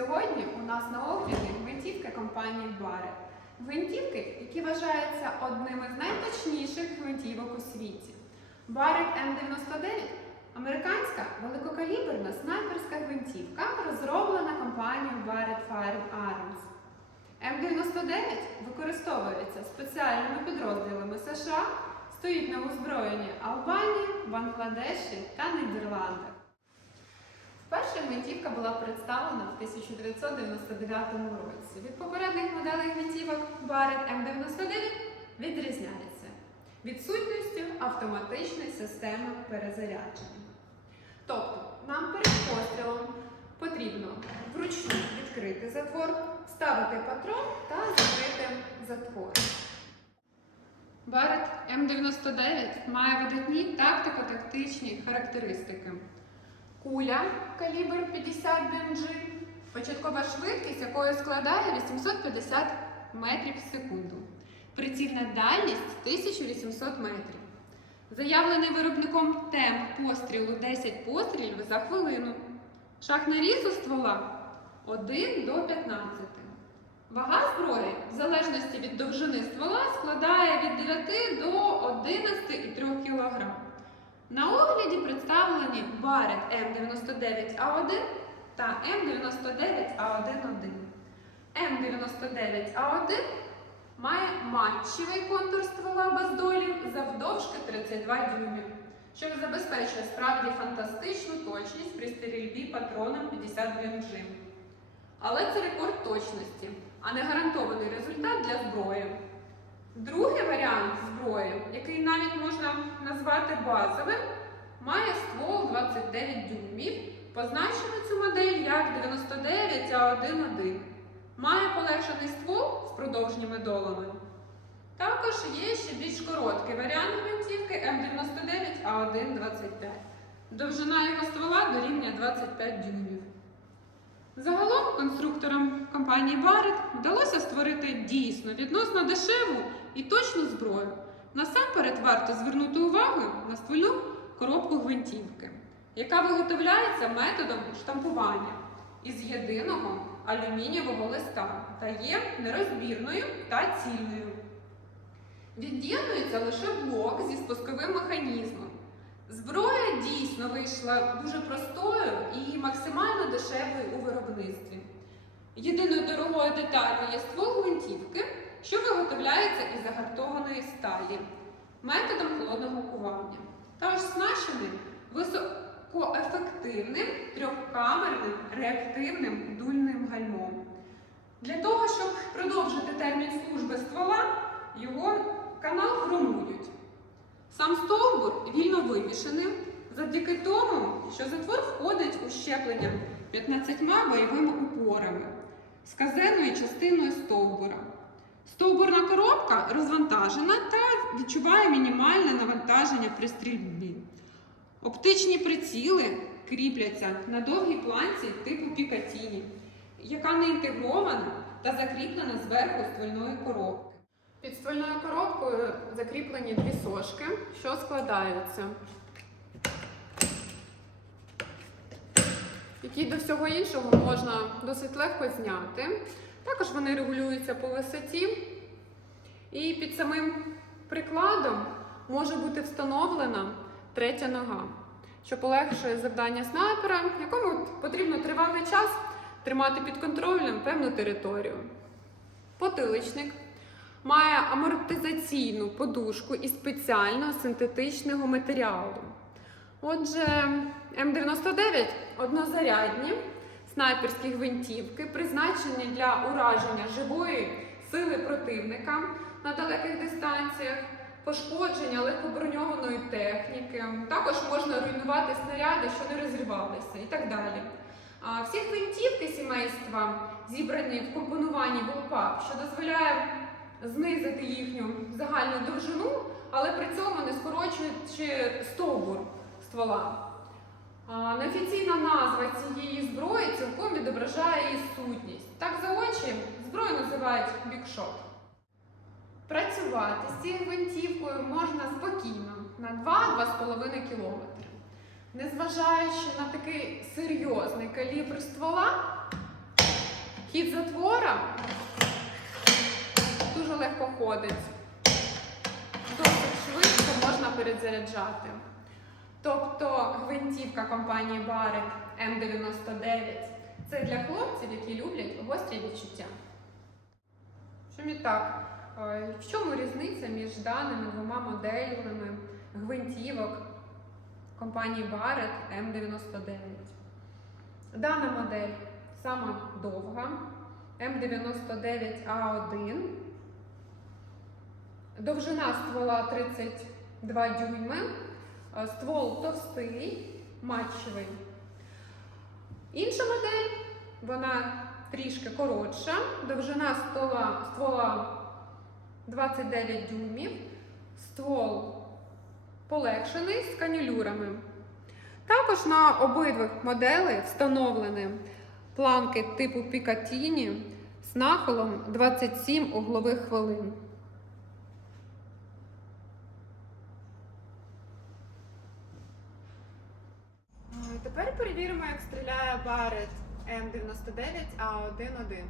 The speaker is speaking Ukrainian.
Сьогодні у нас на огляді гвинтівка компанії Барет. Гвинтівки, які вважаються одними з найточніших гвинтівок у світі. Барет М99 американська великокаліберна снайперська гвинтівка, розроблена компанією Barrett Firearms. М99 використовується спеціальними підрозділами США, стоїть на озброєнні Албанії, Бангладеші та Нідерландах. Перша гвинтівка була представлена в 1999 році. Від попередніх моделей гвинтівок Barrett M99 відрізняється відсутністю автоматичної системи перезарядження. Тобто нам перед пострілом потрібно вручну відкрити затвор, вставити патрон та закрити затвор. Barrett М99 має видатні тактико-тактичні характеристики. Куля калібр 50 BMG, початкова швидкість якої складає 850 метрів в секунду. Прицільна дальність 1800 метрів. Заявлений виробником темп пострілу 10 пострілів за хвилину. Шаг нарізу ствола 1 до 15. Вага зброї, в залежності від довжини ствола, складає від 9 до 11,3 кг. На огляді представлені Barrett М99А1 та М99А11. М99А1 має матчевий контур ствола без долів завдовжки 32 дюймів, що забезпечує справді фантастичну точність при стрільбі патроном 50 BMG. Але це рекорд точності, а не гарантований результат для зброї. Другий варіант зброї, який навіть назвати базовим, має ствол 29 дюймів. Позначено цю модель як 99А11. Має полегшений ствол з продовжніми долами. Також є ще більш короткий варіант гвинтівки М99А125. Довжина його ствола дорівнює 25 дюймів. Загалом конструкторам компанії Barrett вдалося створити дійсно відносно дешеву і точну зброю. Насамперед варто звернути увагу на ствольну коробку гвинтівки, яка виготовляється методом штампування із єдиного алюмінієвого листа та є нерозбірною та цільною. Від'єднується лише блок зі спусковим механізмом. Зброя дійсно вийшла дуже простою і максимально дешевою у виробництві. Єдиною дорогою деталлю є ствол гвинтівки, що виготовляється із загартованої сталі методом холодного кування. Та оснащений високоефективним трьохкамерним реактивним дульним гальмом. Для того, щоб продовжити термін служби ствола, його канал хромують. Сам стовбур вільно вивішений завдяки тому, що затвор входить у щеплення 15 бойовими упорами з казенною частиною стовбура. Стовбурна коробка розвантажена та відчуває мінімальне навантаження при стрільбі. Оптичні приціли кріпляться на довгій планці типу Пікатіні, яка не інтегрована та закріплена зверху ствольної коробки. Під ствольною коробкою закріплені дві сошки, що складаються, які до всього іншого можна досить легко зняти. Також вони регулюються по висоті. І під самим прикладом може бути встановлена третя нога, що полегшує завдання снайпера, якому потрібно тривалий час тримати під контролем певну територію. Потиличник має амортизаційну подушку із спеціального синтетичного матеріалу. Отже, М99 однозарядні снайперські гвинтівки, призначені для ураження живої сили противника на далеких дистанціях, пошкодження легкоброньованої техніки. Також можна руйнувати снаряди, що не розривалися, і так далі. Всі гвинтівки сімейства зібрані в компонуванні Bullpup, що дозволяє знизити їхню загальну довжину, але при цьому не скорочуючи стовбур ствола. Неофіційна назва цієї зброї цілком відображає її сутність. Так за очі зброю називають бікшот. Працювати з цією гвинтівкою можна спокійно на 2-2,5 кілометри. Незважаючи на такий серйозний калібр ствола, Хід затвора дуже легко ходить. Досить швидко можна перезаряджати. Тобто гвинтівка компанії Barrett М99 це для хлопців, які люблять гострі відчуття. Чому так? Е, В чому різниця між даними двома моделями гвинтівок компанії Barrett М99? Дана модель сама довга М99А1. Довжина ствола 32 дюйми, ствол товстий, матчевий. Інша модель, вона трішки коротша, довжина ствола, ствола 29 дюймів, ствол полегшений з канілюрами. Також на обидвих моделей встановлені планки типу Пікатіні з нахилом 27 углових хвилин. Перевіримо, як стріляє Барет М99А11.